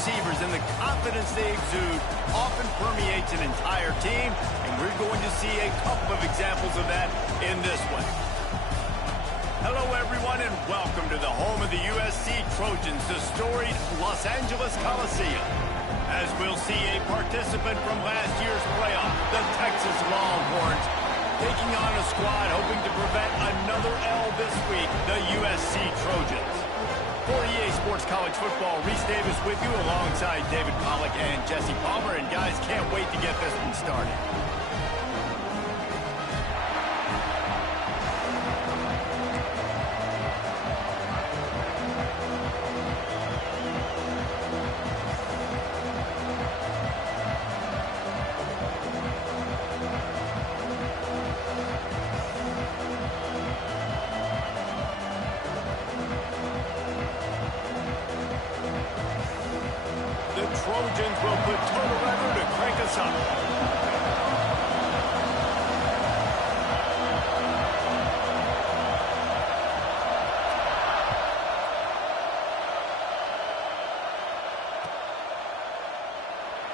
receivers and the confidence they exude often permeates an entire team, and we're going to see a couple of examples of that in this one. Hello, everyone, and welcome to the home of the USC Trojans, the storied Los Angeles Coliseum. As we'll see a participant from last year's playoff, the Texas Longhorns, taking on a squad hoping to prevent another L this week, the USC Trojans. For EA Sports College Football, Reese Davis with you alongside David Pollack and Jesse Palmer. And guys, can't wait to get this one started. Trojans will put total weather to crank us up.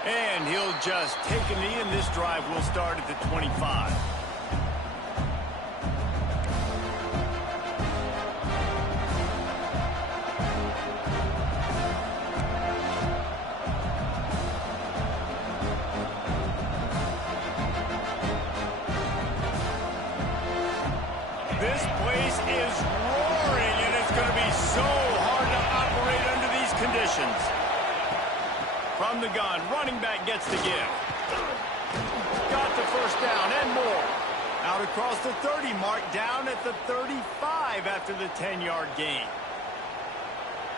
And he'll just take a knee, and this drive will start at the 25. This place is roaring, and it's going to be so hard to operate under these conditions. From the gun, running back gets the give. Got the first down and more. Out across the 30 mark, down at the 35 after the 10-yard gain.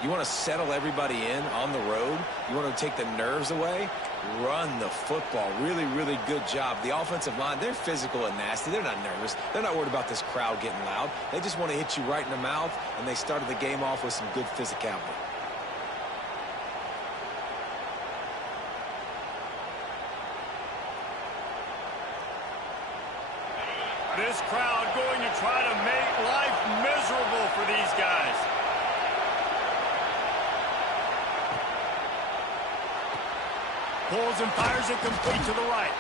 You want to settle everybody in on the road? You want to take the nerves away? Run the football. Really, really good job. The offensive line, they're physical and nasty. They're not nervous. They're not worried about this crowd getting loud. They just want to hit you right in the mouth, and they started the game off with some good physicality. This crowd going to try to make life miserable for these guys. Pulls and fires it complete to the right.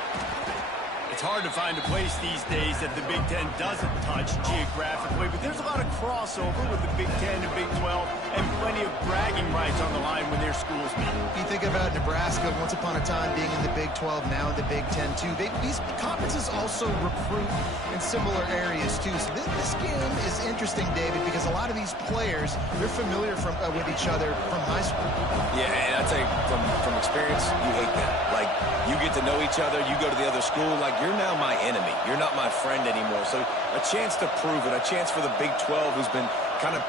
It's hard to find a place these days that the Big Ten doesn't touch geographically, but there's a lot of crossover with the Big Ten and Big 12 and plenty of bragging rights on the line when their schools meet. You think about Nebraska once upon a time being in the Big 12, now in the Big 10 too. These conferences also recruit in similar areas too. So this game is interesting, David, because a lot of these players, they're familiar with each other from high school. Yeah, and I'd say from experience, you hate that. Like, you get to know each other, you go to the other school, like, you're now my enemy. You're not my friend anymore. So a chance to prove it, a chance for the Big 12, who's been kind of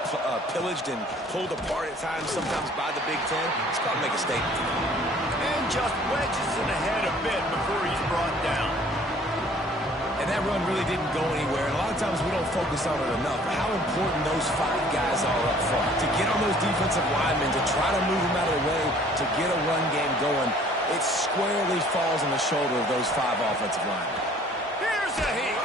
pillaged and pulled apart at times, sometimes by the Big 10. It's got to make a statement. And just wedges it ahead a bit before he's brought down. And that run really didn't go anywhere. And a lot of times we don't focus on it enough. But how important those 5 guys are up front. To get on those defensive linemen, to try to move them out of the way, to get a run game going, it squarely falls on the shoulder of those 5 offensive linemen. Here's a heat.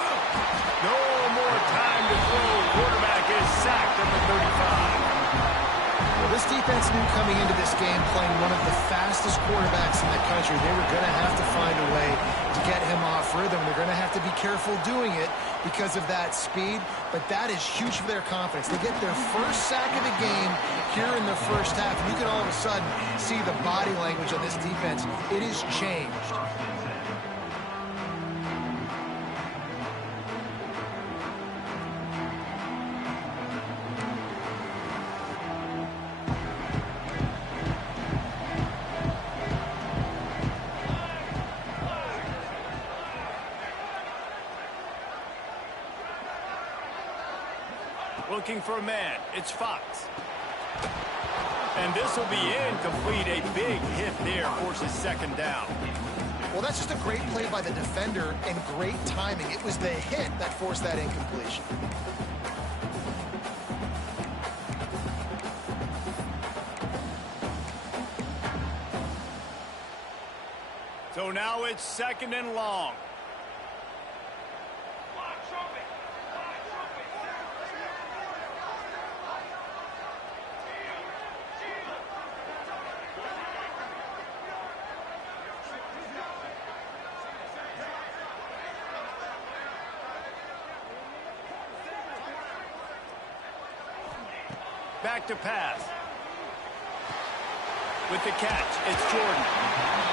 No more time to throw. Quarterback is sacked at the 35. Well, this defense knew coming into this game, playing one of the fastest quarterbacks in the country, they were going to have to find a way to get him off rhythm. They're going to have to be careful doing it because of that speed, but that is huge for their confidence. They get their first sack of the game here in the first half, and you can all of a sudden see the body language of this defense. It is changed. Looking for a man. It's Fox. And this will be incomplete. A big hit there forces second down. Well, that's just a great play by the defender and great timing. It was the hit that forced that incompletion. So now it's second and long. Back to pass. With the catch, it's Jordan.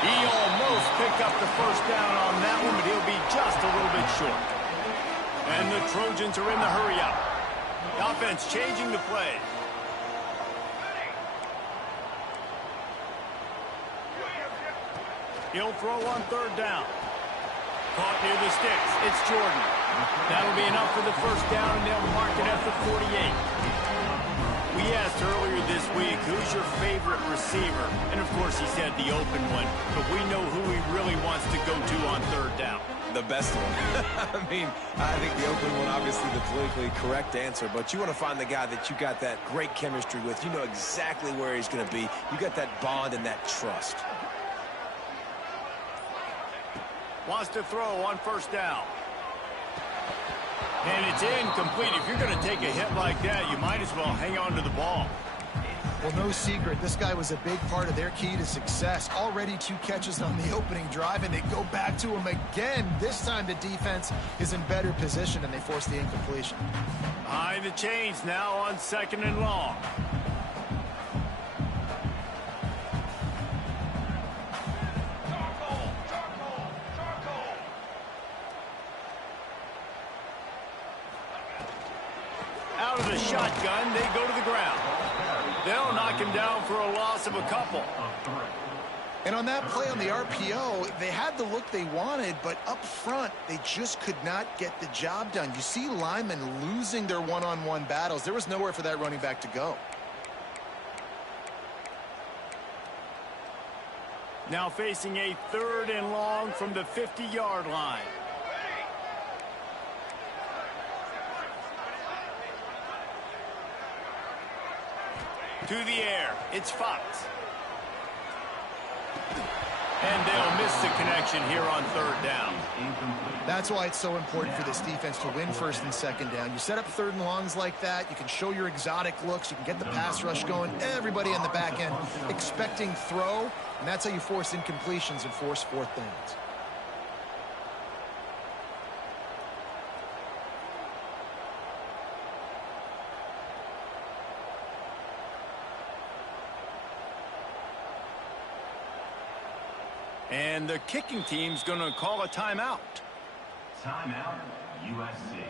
He almost picked up the first down on that one, but he'll be just a little bit short. And the Trojans are in the hurry-up. The offense changing the play. He'll throw on third down. Caught near the sticks. It's Jordan. That'll be enough for the first down, and they'll mark it at the 48. We asked earlier this week, who's your favorite receiver? And, of course, he said the open one. But we know who he really wants to go to on third down. The best one. I mean, I think the open one, obviously the politically correct answer, but you want to find the guy that you got that great chemistry with. You know exactly where he's going to be. You got that bond and that trust. Wants to throw on first down. And it's incomplete. If you're going to take a hit like that, you might as well hang on to the ball. Well, no secret. This guy was a big part of their key to success. Already 2 catches on the opening drive, and they go back to him again. This time the defense is in better position, and they force the incompletion. Behind the chains now on 2nd and long. Out of the shotgun, they go to the ground. They'll knock him down for a loss of a couple. And on that play on the RPO, they had the look they wanted, but up front, they just could not get the job done. You see linemen losing their one-on-one battles. There was nowhere for that running back to go. Now facing a 3rd and long from the 50-yard line. To the air, it's Fox. And they'll miss the connection here on 3rd down. That's why it's so important for this defense to win 1st and 2nd down. You set up 3rd and longs like that, you can show your exotic looks, you can get the pass rush going, everybody on the back end expecting throw, and that's how you force incompletions and force 4th downs. And the kicking team's going to call a timeout. Timeout, USC.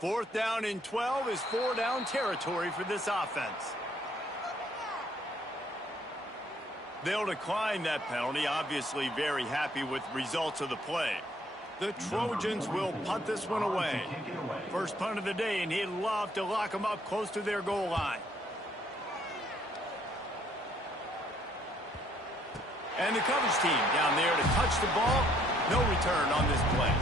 Fourth down and 12 is 4-down territory for this offense. They'll decline that penalty, obviously very happy with results of the play. The Trojans will punt this one away. First punt of the day, and he'd love to lock them up close to their goal line. And the coverage team down there to touch the ball. No return on this play.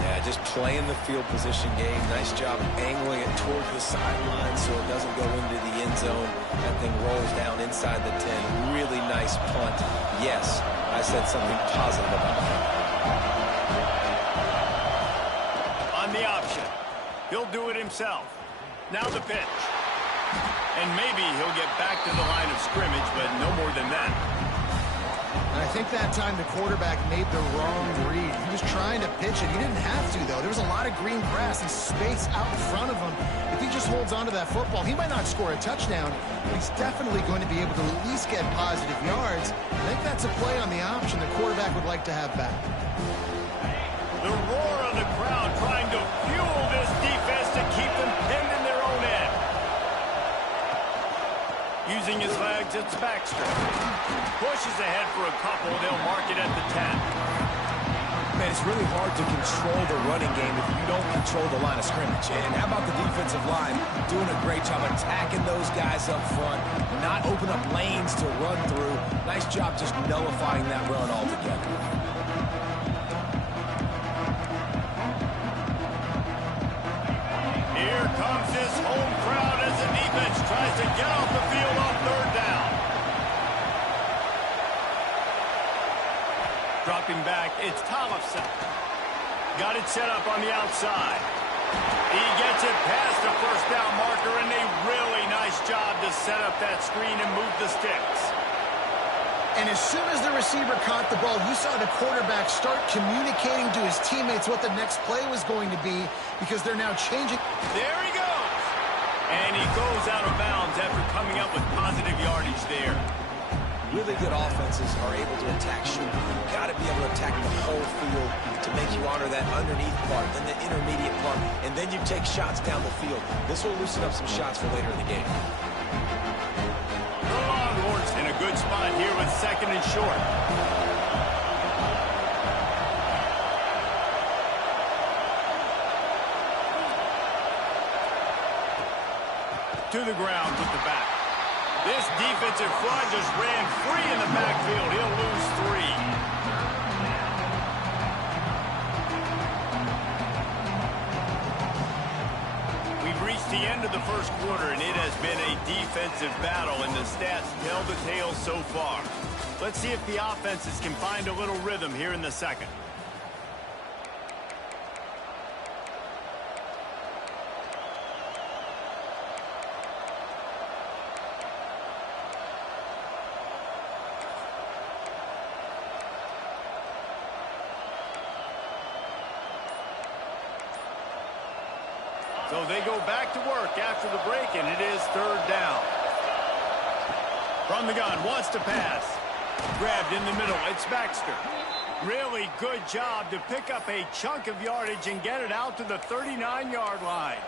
Yeah, just playing the field position game. Nice job angling it towards the sideline so it doesn't go into the end zone. That thing rolls down inside the 10. Really nice punt. Yes, I said something positive about that. On the option. He'll do it himself. Now the pitch. And maybe he'll get back to the line of scrimmage, but no more than that. And I think that time the quarterback made the wrong read. He was trying to pitch it. He didn't have to, though. There was a lot of green grass and space out in front of him. If he just holds on to that football, he might not score a touchdown, but he's definitely going to be able to at least get positive yards. I think that's a play on the option the quarterback would like to have back. The roar of the crowd trying to fuel this defense to keep them pinned in their own end. Using his legs, it's Baxter. Pushes ahead for a couple. They'll mark it at the 10. Man, it's really hard to control the running game if you don't control the line of scrimmage. And how about the defensive line doing a great job attacking those guys up front, not open up lanes to run through. Nice job just nullifying that run altogether. Here comes tries to get off the field on third down. Dropping back, it's Tollefson. Got it set up on the outside. He gets it past the first down marker, and a really nice job to set up that screen and move the sticks. And as soon as the receiver caught the ball, you saw the quarterback start communicating to his teammates what the next play was going to be, because they're now changing. There he goes. And he goes out of bounds after coming up with positive yardage there. Really good offenses are able to attack shooting. You've got to be able to attack the whole field to make you honor that underneath part, then the intermediate part, and then you take shots down the field. This will loosen up some shots for later in the game. The Longhorns in a good spot here with second and short. To the ground with the back. This defensive front just ran free in the backfield. He'll lose 3. We've reached the end of the first quarter, and it has been a defensive battle, and the stats tell the tale so far. Let's see if the offenses can find a little rhythm here in the second. So they go back to work after the break, and it is third down. From the gun, wants to pass. Grabbed in the middle, it's Baxter. Really good job to pick up a chunk of yardage and get it out to the 39-yard line.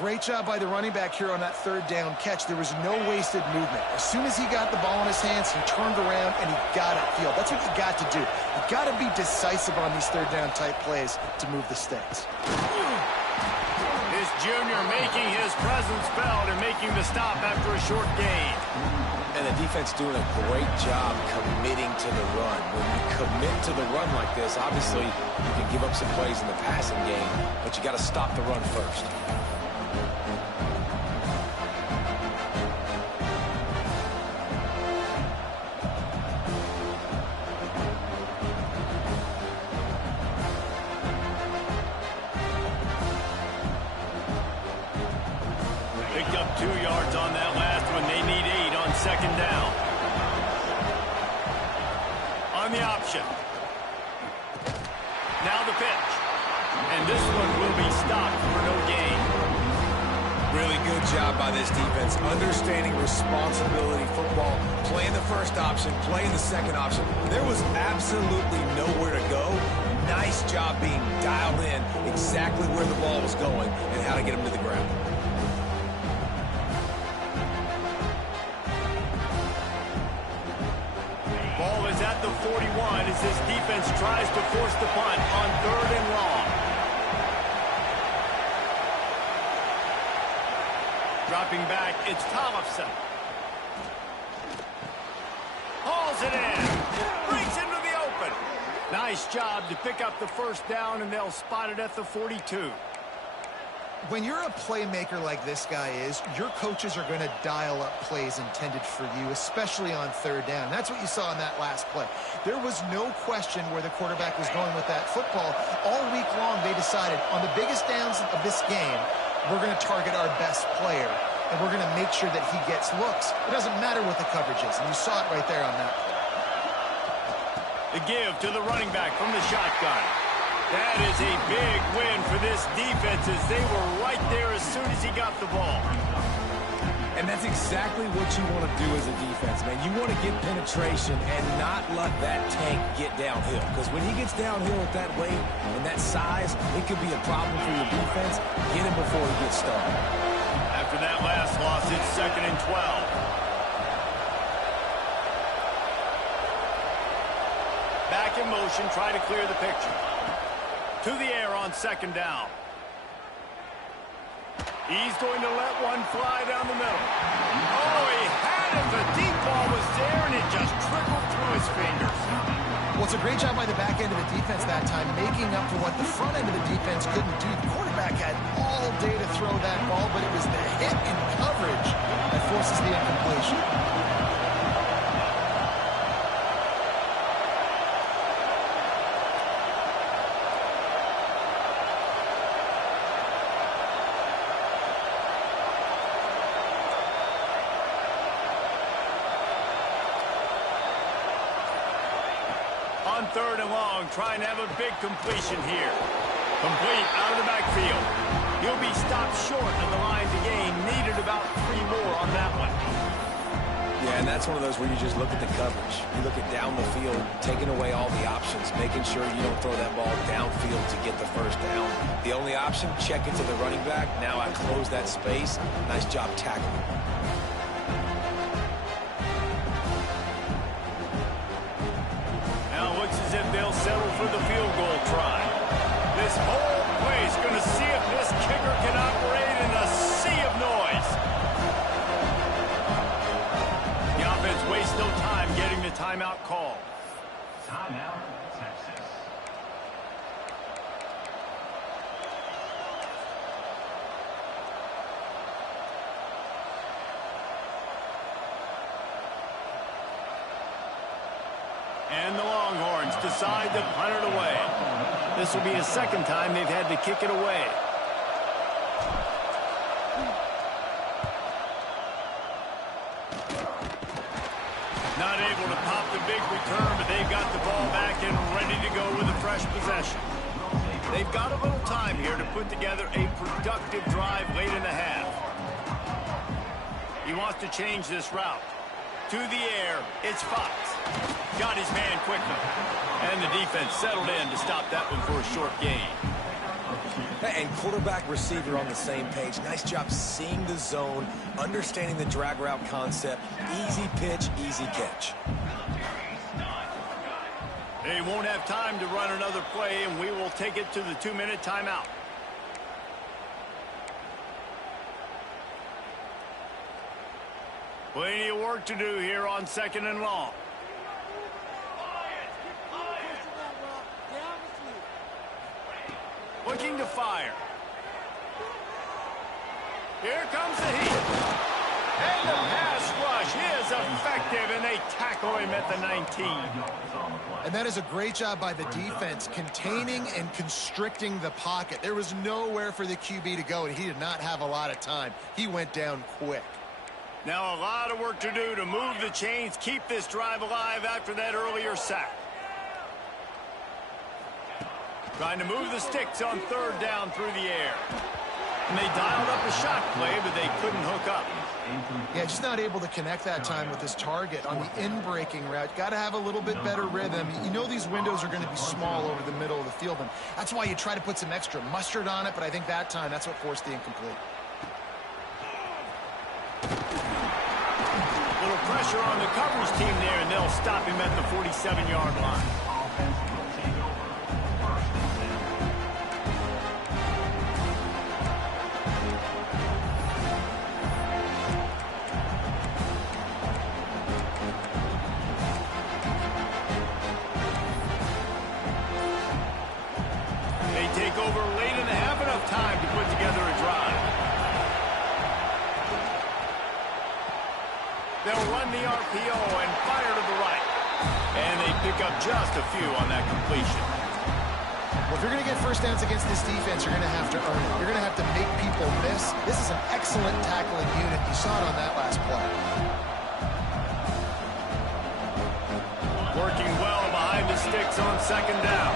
Great job by the running back here on that third down catch. There was no wasted movement. As soon as he got the ball in his hands, he turned around and he got upfield. That's what you got to do. You got to be decisive on these third down type plays to move the sticks. This junior making his presence felt and making the stop after a short gain. And the defense doing a great job committing to the run. When you commit to the run like this, obviously you can give up some plays in the passing game, but you got to stop the run first. Picked up 2 yards on that last one. They need 8 on second down. On the option. Now the pitch. And this one will be stopped for no gain. Really good job by this defense, understanding responsibility football, playing the first option, playing the second option. There was absolutely nowhere to go. Nice job being dialed in exactly where the ball was going and how to get him to the ground. Ball is at the 41 as this defense tries to force the punt on third and long. Dropping back, it's Tollefson. Hauls it in. Breaks into the open. Nice job to pick up the first down, and they'll spot it at the 42. When you're a playmaker like this guy is, your coaches are going to dial up plays intended for you, especially on third down. That's what you saw in that last play. There was no question where the quarterback was going with that football. All week long, they decided on the biggest downs of this game, we're going to target our best player, and we're going to make sure that he gets looks. It doesn't matter what the coverage is, and you saw it right there on that play. The give to the running back from the shotgun. That is a big win for this defense as they were right there as soon as he got the ball. And that's exactly what you want to do as a defense, man. You want to get penetration and not let that tank get downhill. Because when he gets downhill at that weight and that size, it could be a problem for your defense. Get him before he gets started. After that last loss, it's second and 12. Back in motion, try to clear the picture. To the air on second down. He's going to let one fly down the middle. Oh, he had it. The deep ball was there, and it just trickled through his fingers. Well, it's a great job by the back end of the defense that time, making up for what the front end of the defense couldn't do. The quarterback had all day to throw that ball, but it was the hit in coverage forces the incompletion. On 3rd and long, trying to have a big completion here. Complete out of the backfield. He'll be stopped short of the line to gain. Needed about 3 more on that one. Yeah, and that's one of those where you just look at the coverage. You look at down the field, taking away all the options, making sure you don't throw that ball downfield to get the first down. The only option, check it to the running back. Now I close that space. Nice job tackling. As if they'll settle for the field goal try. This whole place going to see if this kicker can operate in a sea of noise. The offense wastes no time getting the timeout call. Timeout, Texas. And the Longhorns decide to punt it away. This will be the 2nd time they've had to kick it away. Not able to pop the big return, but they've got the ball back and ready to go with a fresh possession. They've got a little time here to put together a productive drive late in the half. He wants to change this route. To the air, it's Fox. Got his man quickly. And the defense settled in to stop that one for a short gain. And quarterback receiver on the same page. Nice job seeing the zone, understanding the drag route concept. Easy pitch, easy catch. They won't have time to run another play, and we will take it to the 2-minute timeout. Plenty of work to do here on 2nd and long. Looking to fire. Here comes the heat. And the pass rush is effective, and they tackle him at the 19. And that is a great job by the defense, containing and constricting the pocket. There was nowhere for the QB to go, and he did not have a lot of time. He went down quick. Now a lot of work to do to move the chains, keep this drive alive after that earlier sack. Trying to move the sticks on 3rd down through the air. And they dialed up a shot play, but they couldn't hook up. Yeah, just not able to connect that time with his target on the in-breaking route. Got to have a little bit better rhythm. You know these windows are going to be small over the middle of the field, and that's why you try to put some extra mustard on it, but I think that time that's what forced the incomplete. Little pressure on the coverage team there, and they'll stop him at the 47-yard line. They take over late in the half, enough time to put together a drive. They'll run the RPO and fire to the right. And they pick up just a few on that completion. Well, if you're going to get first downs against this defense, you're going to have to earn it. You're going to have to make people miss. This is an excellent tackling unit. You saw it on that last play. Working well behind the sticks on 2nd down.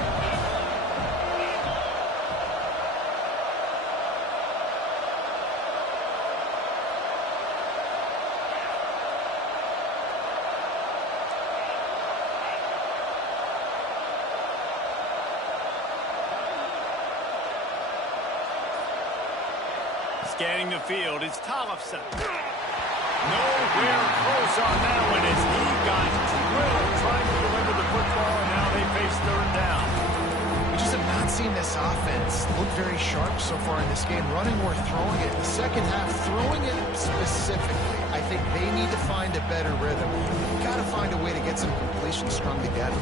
Scanning the field, it's Tollefson. Nowhere close on that one as he got drilled trying to deliver the football, and now they face 3rd down. We just have not seen this offense look very sharp so far in this game, running or throwing it. The second half, throwing it specifically, I think they need to find a better rhythm. You've got to find a way to get some completions strung together.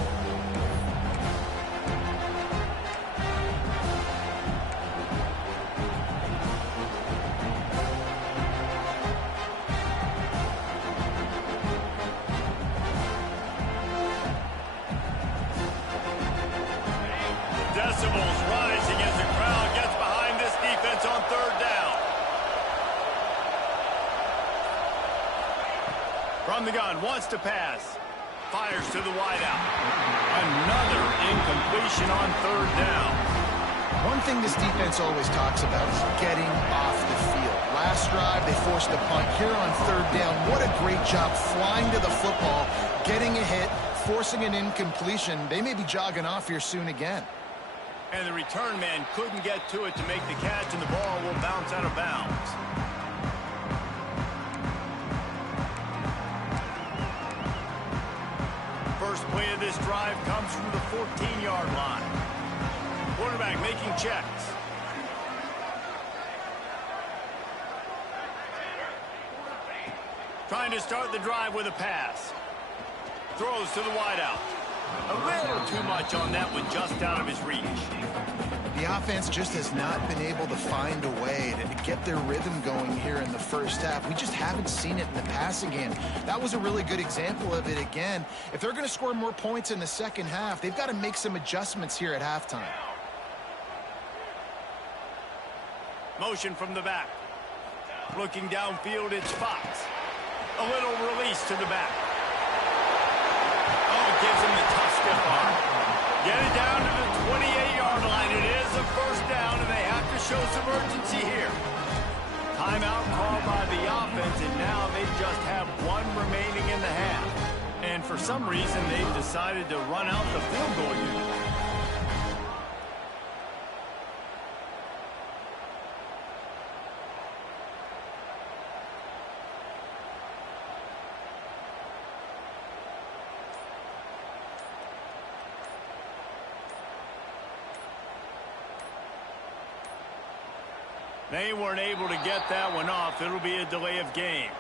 shotgun, wants to pass. Fires to the wideout. Another incompletion on third down. One thing this defense always talks about is getting off the field. Last drive, they forced the punt. Here on third down, what a great job flying to the football, getting a hit, forcing an incompletion. They may be jogging off here soon again. And the return man couldn't get to it to make the catch, and the ball will bounce out of bounds. First play of this drive comes from the 14-yard line. Quarterback making checks. Trying to start the drive with a pass. Throws to the wideout. A little too much on that one, just out of his reach. The offense just has not been able to find a way to get their rhythm going here in the first half. We just haven't seen it in the passing game. That was a really good example of it again. If they're going to score more points in the second half, they've got to make some adjustments here at halftime. Motion from the back. Looking downfield, it's Fox. A little release to the back. Oh, gives him the tough stiff arm. Get it down to the 28-yard line. It is a first down, and they have to show some urgency here. Timeout called by the offense, and now they just have one remaining in the half. And for some reason, they've decided to run out the field goal unit. They weren't able to get that one off. It'll be a delay of game.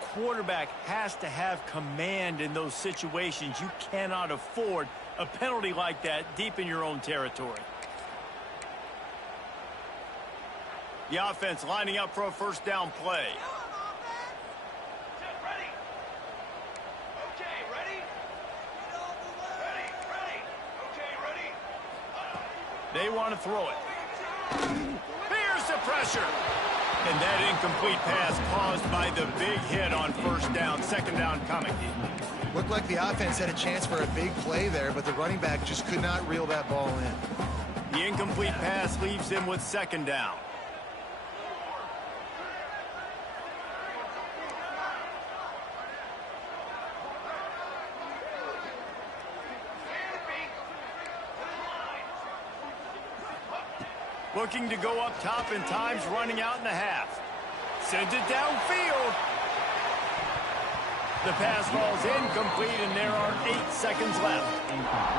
Quarterback has to have command in those situations. You cannot afford a penalty like that deep in your own territory. The offense lining up for a first down play. They want to throw it. Here's the pressure. And that incomplete pass caused by the big hit on first down. Second down coming. Looked like the offense had a chance for a big play there, but the running back just could not reel that ball in. The incomplete pass leaves him with second down. Looking to go up top, and time's running out in the half. Sends it downfield. The pass falls incomplete, and there are 8 seconds left.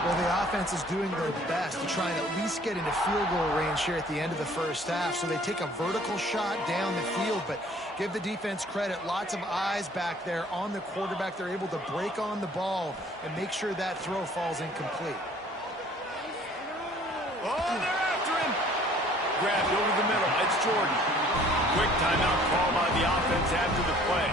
Well, the offense is doing their best to try and at least get into field goal range here at the end of the first half. So they take a vertical shot down the field, but give the defense credit. Lots of eyes back there on the quarterback. They're able to break on the ball and make sure that throw falls incomplete. Oh, they're after him. Grabbed over the middle. It's Jordan. Quick timeout call by the offense after the play.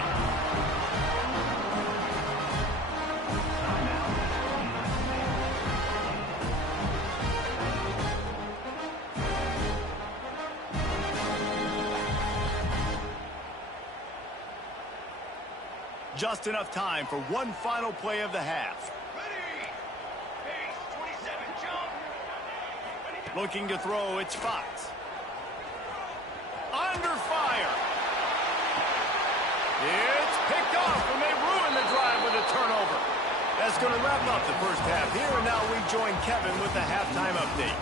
Just enough time for one final play of the half. Looking to throw, it's Fox. Under fire. It's picked off, and they ruin the drive with a turnover. That's going to wrap up the first half here, and now we join Kevin with the halftime update.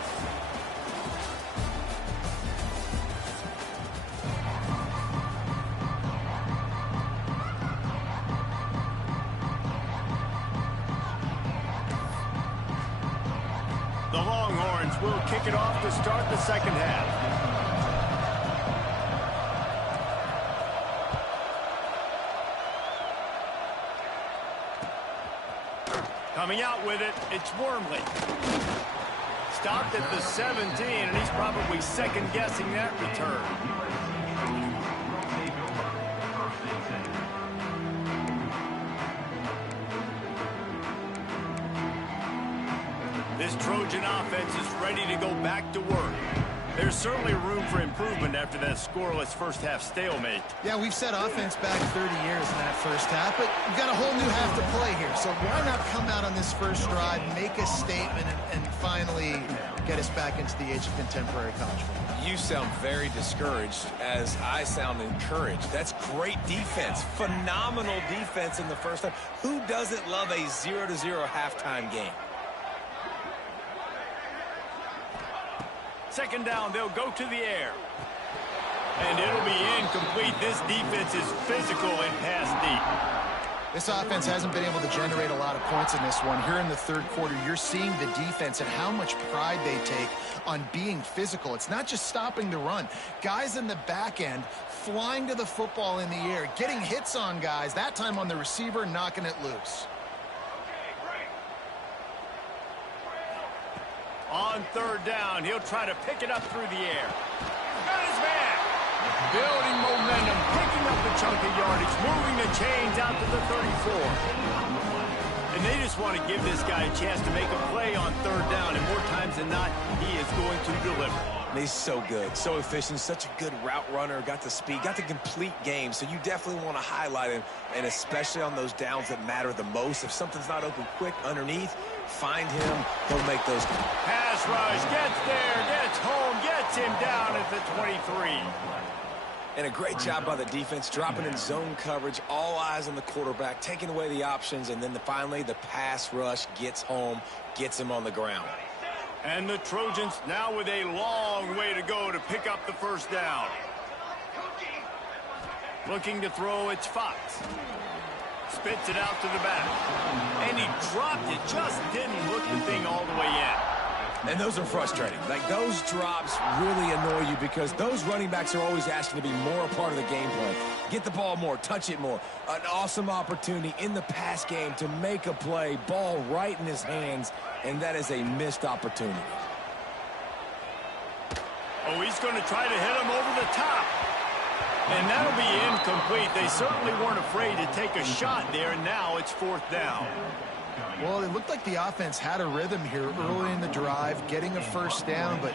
The Longhorns will kick it off to start the second half. Coming out with it, it's Wormley. Stopped at the 17, and he's probably second-guessing that return. This Trojan offense is ready to go back to work. They There's certainly room for improvement after that scoreless first-half stalemate. Yeah, we've set offense back 30 years in that first half, but we've got a whole new half to play here. So why not come out on this first drive, make a statement, and finally get us back into the age of contemporary college football? You sound very discouraged as I sound encouraged. That's great defense. Phenomenal defense in the first half. Who doesn't love a 0-0 halftime game? Second down, they'll go to the air. And it'll be incomplete. This defense is physical and pass deep. This offense hasn't been able to generate a lot of points in this one. Here in the third quarter, you're seeing the defense and how much pride they take on being physical. It's not just stopping the run. Guys in the back end flying to the football in the air, getting hits on guys, that time on the receiver, knocking it loose. On third down, he'll try to pick it up through the air. Got his man. Building momentum, picking up a chunk of yardage, moving the chains out to the 34. And they just want to give this guy a chance to make a play on third down, and more times than not, he is going to deliver. He's so good, so efficient, such a good route runner, got the speed, got the complete game, so you definitely want to highlight him, and especially on those downs that matter the most. If something's not open quick underneath, find him, he'll make those. Pass rush, gets there, gets home, gets him down at the 23. And a great job by the defense, dropping in zone coverage, all eyes on the quarterback, taking away the options, and then finally the pass rush gets home, gets him on the ground. And the Trojans now with a long way to go to pick up the first down. Looking to throw, it's Fox. Spits it out to the back. And he dropped it, just didn't hook the thing all the way in. And those are frustrating. Like, those drops really annoy you because those running backs are always asking to be more a part of the game plan. Get the ball more, touch it more. An awesome opportunity in the pass game to make a play, ball right in his hands, and that is a missed opportunity. Oh, he's going to try to hit him over the top. And that'll be incomplete. They certainly weren't afraid to take a shot there, and now it's fourth down. Well, it looked like the offense had a rhythm here early in the drive, getting a first down, but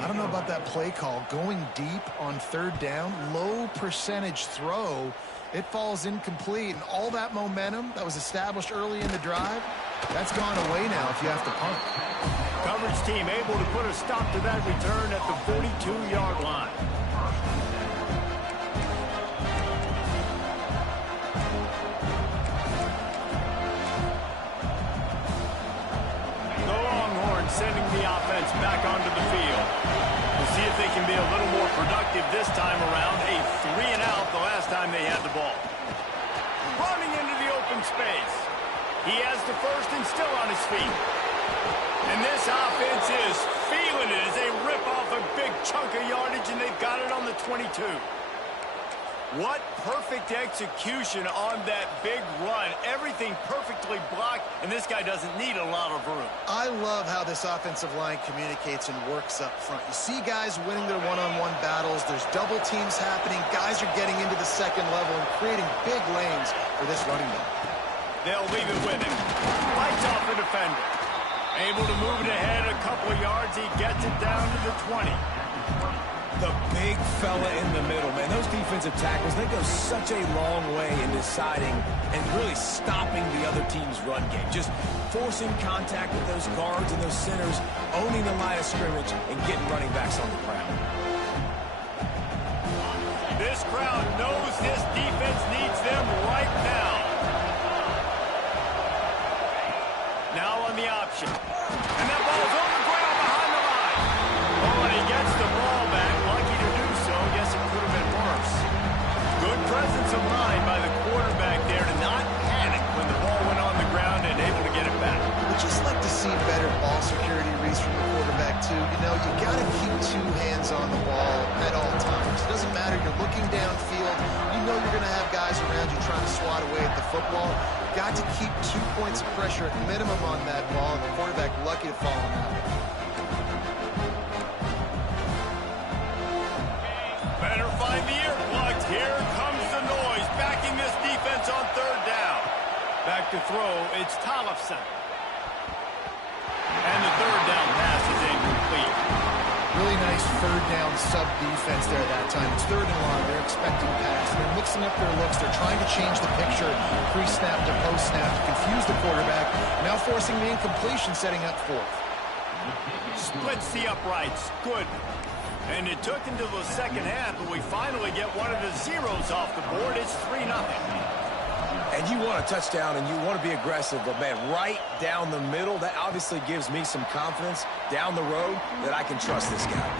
I don't know about that play call. Going deep on third down, low percentage throw, it falls incomplete, and all that momentum that was established early in the drive, that's gone away now if you have to punt. Coverage team able to put a stop to that return at the 42-yard line. Sending the offense back onto the field. We'll see if they can be a little more productive this time around. A 3-and-out the last time they had the ball. Running into the open space. He has the first and still on his feet. And this offense is feeling it as they rip off a big chunk of yardage, and they've got it on the 22. What perfect execution on that big run. Everything perfectly blocked, and this guy doesn't need a lot of room. I love how this offensive line communicates and works up front. You see guys winning their one-on-one battles. There's double teams happening. Guys are getting into the second level and creating big lanes for this running back. They'll leave it with him. Fights off the defender. Able to move it ahead a couple of yards. He gets it down to the 20. The big fella in the middle, man. Those defensive tackles, they go such a long way in deciding and really stopping the other team's run game. Just forcing contact with those guards and those centers, owning the line of scrimmage, and getting running backs on the ground. This crowd knows this defense needs them right now. Now on the option. And that ball's on the ground behind the line. Oh, and he gets the ball back. Lucky to do so. Guess it could have been worse. Good presence of mind by the quarterback there to not panic when the ball went on the ground and able to get it back. We'd just like to see better ball security reads from the quarterback, too. You know, you got to keep two hands on the ball at all times. It doesn't matter. You're looking downfield. You know you're going to have guys around you trying to swat away at the football. You've got to keep 2 points of pressure at minimum on that ball, and the quarterback lucky to fall on that. Better find the earplugs. Here comes the noise, backing this defense on third down. Back to throw, it's Tollefson. And the third down pass is incomplete. Really nice nice third down sub defense there that time. It's third and long. They're expecting pass. They're mixing up their looks. They're trying to change the picture pre-snap to post-snap to confuse the quarterback. Now forcing the incompletion, setting up fourth. Splits the uprights. Good. And it took until the second half, but we finally get one of the zeros off the board. It's 3-0. And you want a touchdown and you want to be aggressive, but man, right down the middle, that obviously gives me some confidence down the road that I can trust this guy.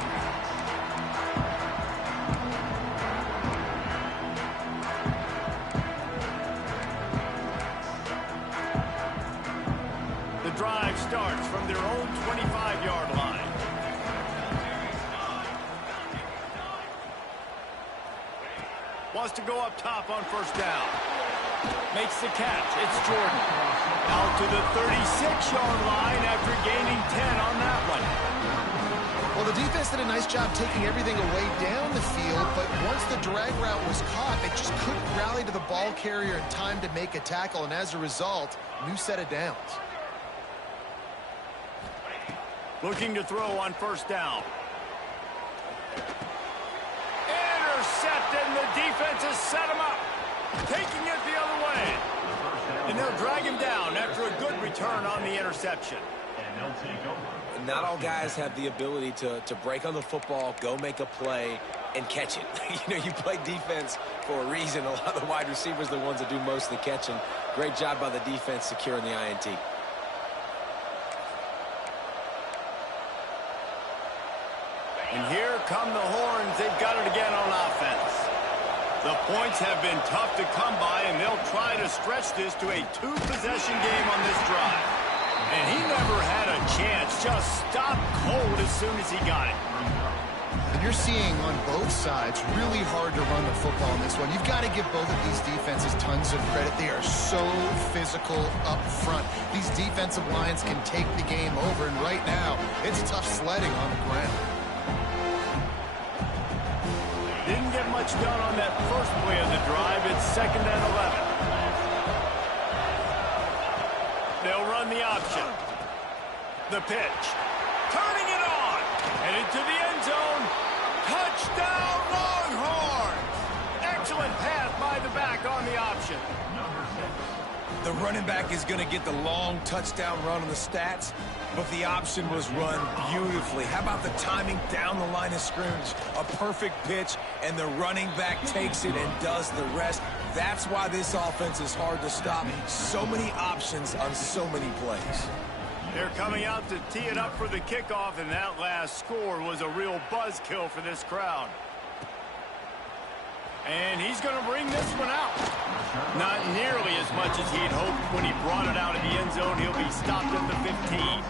The drive starts from their own 25-yard line. Wants to go up top on first down. Makes the catch. It's Jordan. Out to the 36-yard line after gaining 10 on that one. Well, the defense did a nice job taking everything away down the field, but once the drag route was caught, they just couldn't rally to the ball carrier in time to make a tackle, and as a result, new set of downs. Looking to throw on first down. Intercepted, and the defense has set him up. Taking it the other way. And they'll drag him down after a good return on the interception. And they'll take over. Not all guys have the ability to break on the football, go make a play, and catch it. You know, you play defense for a reason. A lot of the wide receivers are the ones that do most of the catching. Great job by the defense securing the INT. And here come the horns. They've got it again on offense. The points have been tough to come by, and they'll try to stretch this to a two-possession game on this drive. And he never had a chance. Just stopped cold as soon as he got it. And you're seeing on both sides really hard to run the football in this one. You've got to give both of these defenses tons of credit. They are so physical up front. These defensive lines can take the game over, and right now, it's tough sledding on the ground. Didn't get much done on that first play of the drive. It's 2nd and 11. They'll run the option. The pitch. Turning it on. And into the end zone. Touchdown, Longhorns. Excellent pass by the back on the option. The running back is going to get the long touchdown run on the stats, but the option was run beautifully. How about the timing down the line of scrimmage? A perfect pitch, and the running back takes it and does the rest. That's why this offense is hard to stop. So many options on so many plays. They're coming out to tee it up for the kickoff, and that last score was a real buzzkill for this crowd. And he's going to bring this one out. Not nearly as much as he'd hoped when he brought it out of the end zone. He'll be stopped at the 15.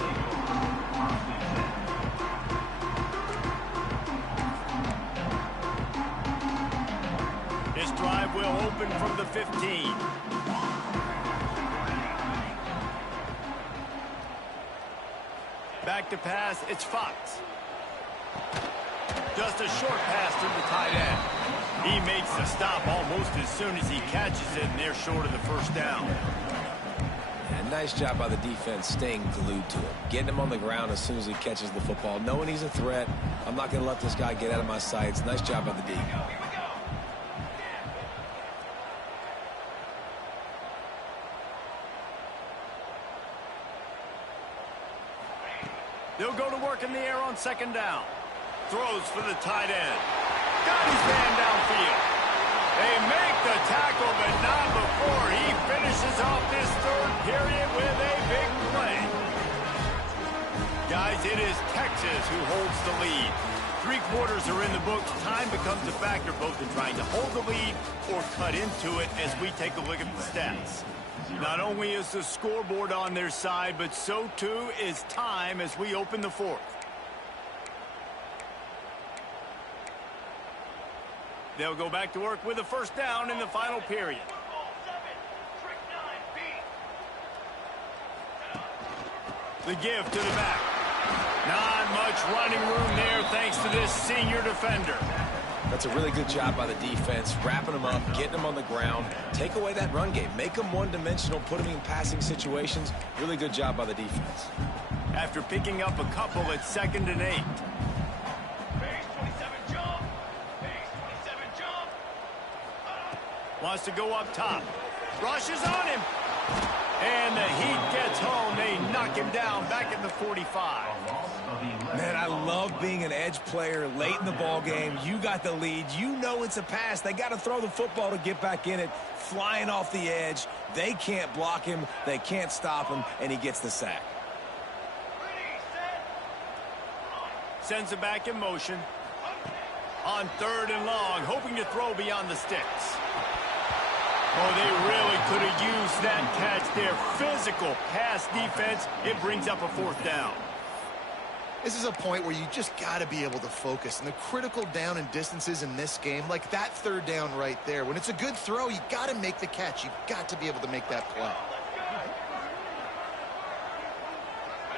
This drive will open from the 15. Back to pass, it's Fox. Just a short pass to the tight end. He makes the stop almost as soon as he catches it, and they're short of the first down. And nice job by the defense staying glued to him. Getting him on the ground as soon as he catches the football. Knowing he's a threat. I'm not going to let this guy get out of my sights. Nice job by the D. They'll go to work in the air on 2nd down. Throws for the tight end. Got his man downfield. They make the tackle, but not before he finishes off this third period with a big play. Guys, it is Texas who holds the lead. 3 quarters are in the books. Time becomes a factor both in trying to hold the lead or cut into it as we take a look at the stats. Not only is the scoreboard on their side, but so too is time as we open the 4th. They'll go back to work with a first down in the final period. The give to the back. Not much running room there thanks to this senior defender. That's a really good job by the defense, wrapping them up, getting them on the ground. Take away that run game. Make them one-dimensional, put them in passing situations. Really good job by the defense. After picking up a couple at 2nd and 8. Wants to go up top. Rushes on him. And the heat gets home. They knock him down back at the 45. Man, I love being an edge player late in the ball game. You got the lead. You know it's a pass. They got to throw the football to get back in it. Flying off the edge. They can't block him. They can't stop him. And he gets the sack. Sends it back in motion. On 3rd and long, hoping to throw beyond the sticks. Oh, they really could have used that catch there. Physical pass defense. It brings up a 4th down. This is a point where you just got to be able to focus. And the critical down and distances in this game, like that 3rd down right there, when it's a good throw, you got to make the catch. You've got to be able to make that play.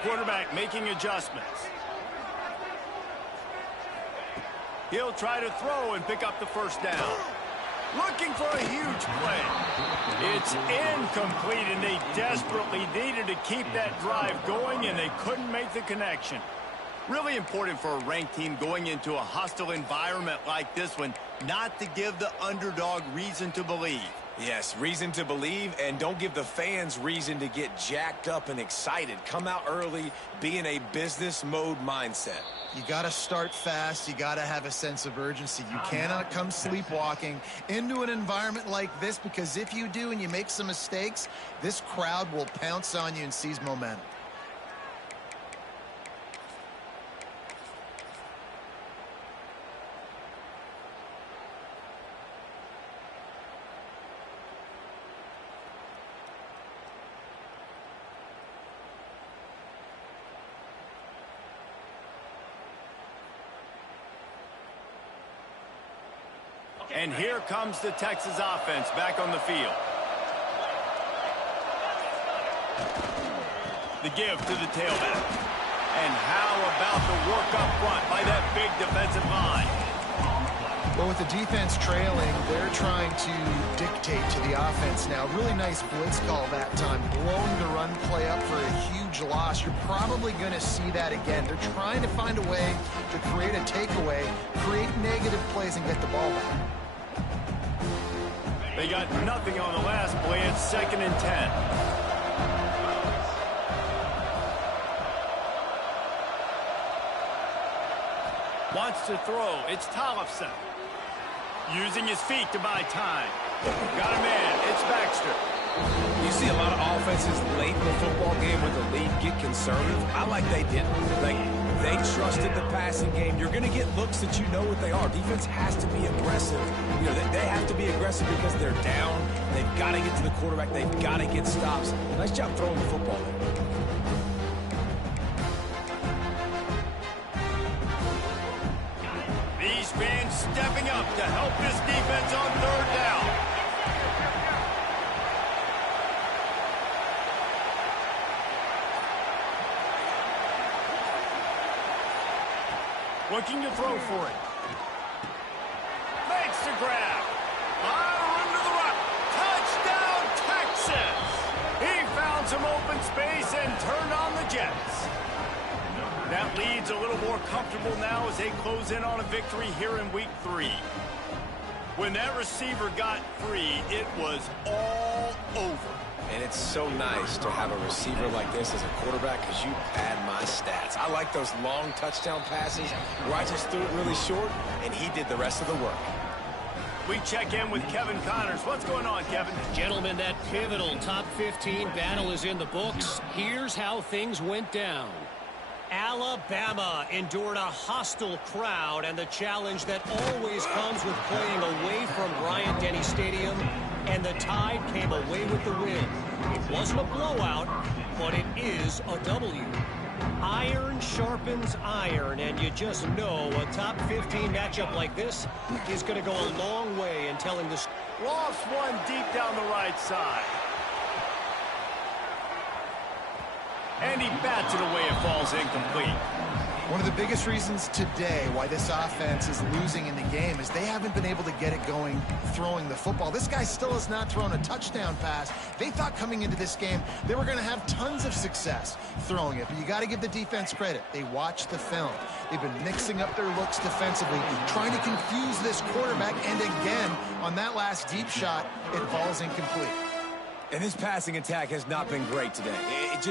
Quarterback making adjustments. He'll try to throw and pick up the 1st down. Looking for a huge play. It's incomplete, and they desperately needed to keep that drive going, and they couldn't make the connection. Really important for a ranked team going into a hostile environment like this one, not to give the underdog reason to believe. Yes, reason to believe, and don't give the fans reason to get jacked up and excited. Come out early, be in a business mode mindset. You got to start fast. You got to have a sense of urgency. You cannot come sleepwalking into an environment like this, because if you do and you make some mistakes, this crowd will pounce on you and seize momentum. And here comes the Texas offense back on the field. The give to the tailback. And how about the work up front by that big defensive line? Well, with the defense trailing, they're trying to dictate to the offense now. Really nice blitz call that time, blowing the run play up for a huge loss. You're probably going to see that again. They're trying to find a way to create a takeaway, create negative plays, and get the ball back. They got nothing on the last play. It's 2nd and 10. Wants to throw. It's Tollefson. Using his feet to buy time. Got a man. It's Baxter. You see a lot of offenses late in the football game with the lead get conservative. I like they didn't. Like, they trusted the passing game. You're going to get looks that you know what they are. Defense has to be aggressive. You know, they have to be aggressive because they're down. They've got to get to the quarterback. They've got to get stops. Nice job throwing the football. These fans stepping up to help this defense on 3rd down. Looking to throw for it. Makes the grab. Into the run. Touchdown, Texas. He found some open space and turned on the Jets. That lead's a little more comfortable now as they close in on a victory here in week 3. When that receiver got free, it was all over. And it's so nice to have a receiver like this as a quarterback, because you pad my stats. I like those long touchdown passes where I just threw it really short, and he did the rest of the work. We check in with Kevin Connors. What's going on, Kevin? Gentlemen, that pivotal top 15 battle is in the books. Here's how things went down. Alabama endured a hostile crowd and the challenge that always comes with playing away from Bryant-Denny Stadium, and the Tide came away with the win. It wasn't a blowout, but it is a W. Iron sharpens iron, and you just know a top 15 matchup like this is going to go a long way in telling the story. Lost one deep down the right side. And he bats it away. It falls incomplete. One of the biggest reasons today why this offense is losing in the game is they haven't been able to get it going throwing the football. This guy still has not thrown a touchdown pass. They thought coming into this game they were going to have tons of success throwing it, but you got to give the defense credit. They watched the film. They've been mixing up their looks defensively, trying to confuse this quarterback, and again, on that last deep shot, it falls incomplete. And his passing attack has not been great today. It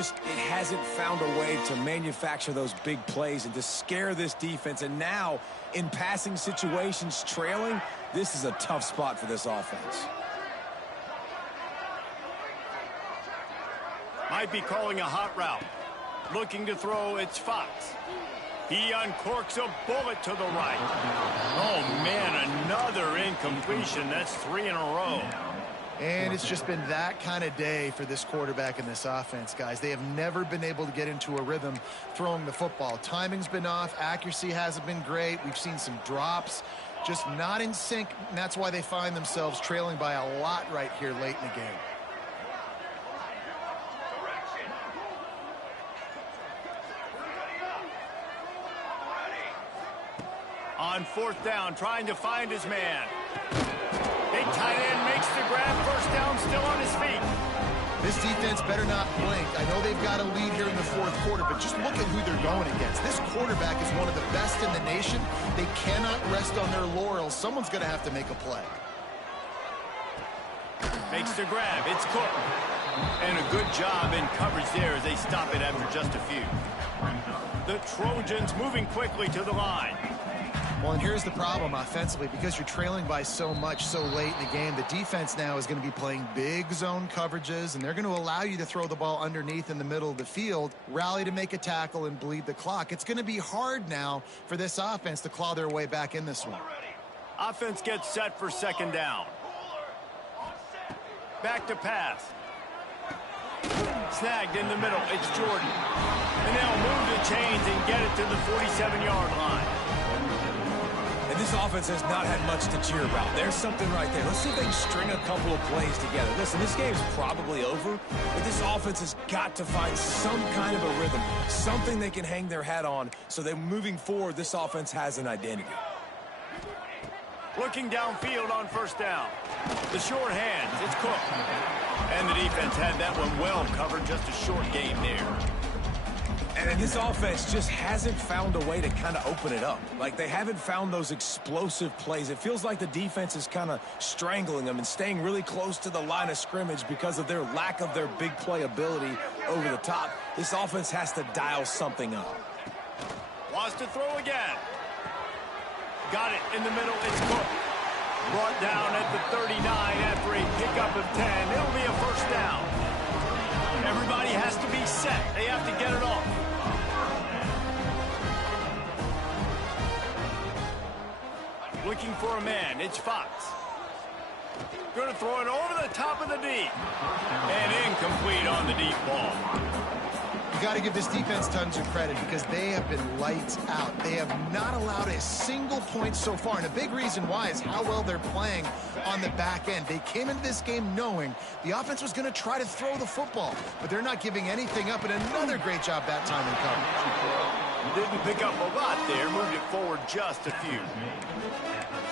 hasn't found a way to manufacture those big plays and to scare this defense. And now, in passing situations, trailing, this is a tough spot for this offense. Might be calling a hot route. Looking to throw, it's Fox. He uncorks a bullet to the right. Oh, man, another incompletion. That's 3 in a row. And it's just been that kind of day for this quarterback and this offense, guys. They have never been able to get into a rhythm throwing the football. Timing's been off. Accuracy hasn't been great. We've seen some drops, just not in sync. And that's why they find themselves trailing by a lot right here late in the game. On 4th down, trying to find his man. Big tight end makes the grab. 1st down, still on his feet. This defense better not blink. I know they've got a lead here in the 4th quarter, but just look at who they're going against. This quarterback is one of the best in the nation. They cannot rest on their laurels. Someone's going to have to make a play. Makes the grab. It's Cook. And a good job in coverage there as they stop it after just a few. The Trojans moving quickly to the line. Well, and here's the problem offensively. Because you're trailing by so much so late in the game, the defense now is going to be playing big zone coverages, and they're going to allow you to throw the ball underneath in the middle of the field, rally to make a tackle, and bleed the clock. It's going to be hard now for this offense to claw their way back in this one. Offense gets set for 2nd down. Back to pass. Snagged in the middle. It's Jordan. And they'll move the chains and get it to the 47-yard line. And this offense has not had much to cheer about. There's something right there. Let's see if they can string a couple of plays together. Listen, this game's probably over, but this offense has got to find some kind of a rhythm, something they can hang their hat on so that moving forward, this offense has an identity. Looking downfield on 1st down. The short hands, it's Cook. And the defense had that one well covered, just a short game there. And this offense just hasn't found a way to kind of open it up. Like, they haven't found those explosive plays. It feels like the defense is kind of strangling them and staying really close to the line of scrimmage because of their lack of their big play ability over the top. This offense has to dial something up. Wants to throw again. Got it in the middle. It's Cook. Brought down at the 39 after a pickup of 10. It'll be a 1st down. Everybody has to be set. They have to get it off. Looking for a man. It's Fox. Going to throw it over the top of the deep. And incomplete on the deep ball. You got to give this defense tons of credit because they have been lights out. They have not allowed a single point so far, and a big reason why is how well they're playing on the back end. They came into this game knowing the offense was going to try to throw the football, but they're not giving anything up, and another great job that time in coverage. Didn't pick up a lot there, moved it forward just a few.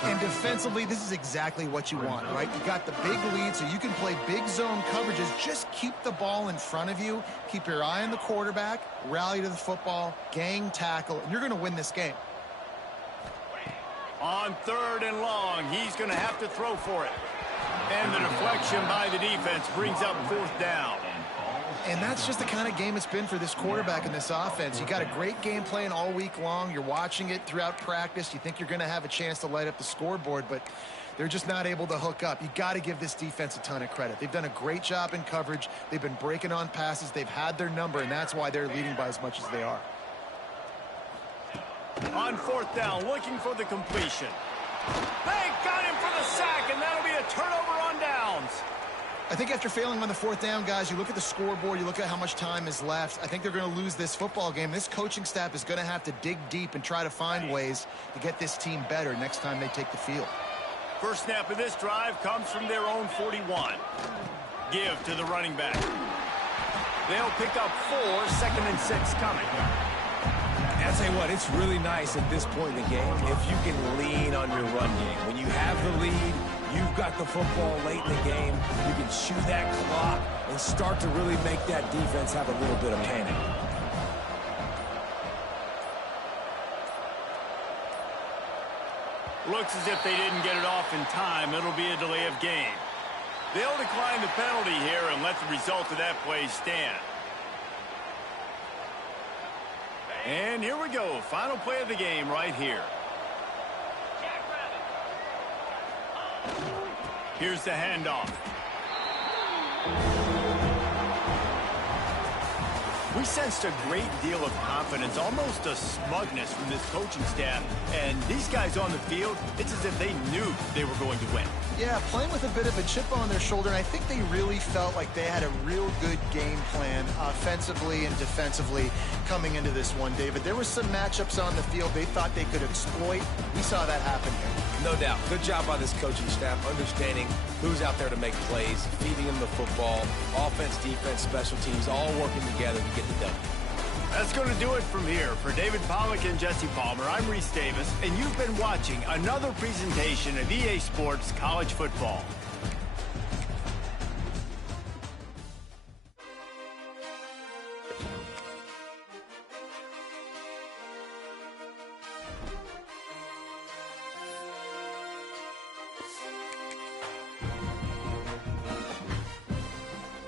And defensively, this is exactly what you want, right? You got the big lead, so you can play big zone coverages. Just keep the ball in front of you. Keep your eye on the quarterback, rally to the football, gang tackle, and you're going to win this game. On 3rd and long, he's going to have to throw for it. And the deflection by the defense brings up 4th down. And that's just the kind of game it's been for this quarterback and this offense. You got a great game plan all week long. You're watching it throughout practice. You think you're going to have a chance to light up the scoreboard, but they're just not able to hook up. You got to give this defense a ton of credit. They've done a great job in coverage. They've been breaking on passes. They've had their number, and that's why they're leading by as much as they are. On 4th down, looking for the completion. They got him for the sack, and that'll be a turnover on downs. I think after failing on the 4th down, guys, you look at the scoreboard, you look at how much time is left. I think they're going to lose this football game. This coaching staff is going to have to dig deep and try to find ways to get this team better next time they take the field. First snap of this drive comes from their own 41. Give to the running back. They'll pick up 4, 2nd and 6 coming. I'll tell you what, it's really nice at this point in the game if you can lean on your run game. When you have the lead, you've got the football late in the game, you can chew that clock and start to really make that defense have a little bit of panic. Looks as if they didn't get it off in time. It'll be a delay of game. They'll decline the penalty here and let the result of that play stand. And here we go. Final play of the game right here. Here's the handoff. We sensed a great deal of confidence, almost a smugness from this coaching staff. And these guys on the field, it's as if they knew they were going to win. Yeah, playing with a bit of a chip on their shoulder, and I think they really felt like they had a real good game plan offensively and defensively coming into this one, David. There were some matchups on the field they thought they could exploit. We saw that happen here. No doubt. Good job by this coaching staff, understanding who's out there to make plays, feeding them the football, offense, defense, special teams, all working together to get the W. That's going to do it from here. For David Pollack and Jesse Palmer, I'm Reese Davis, and you've been watching another presentation of EA Sports College Football.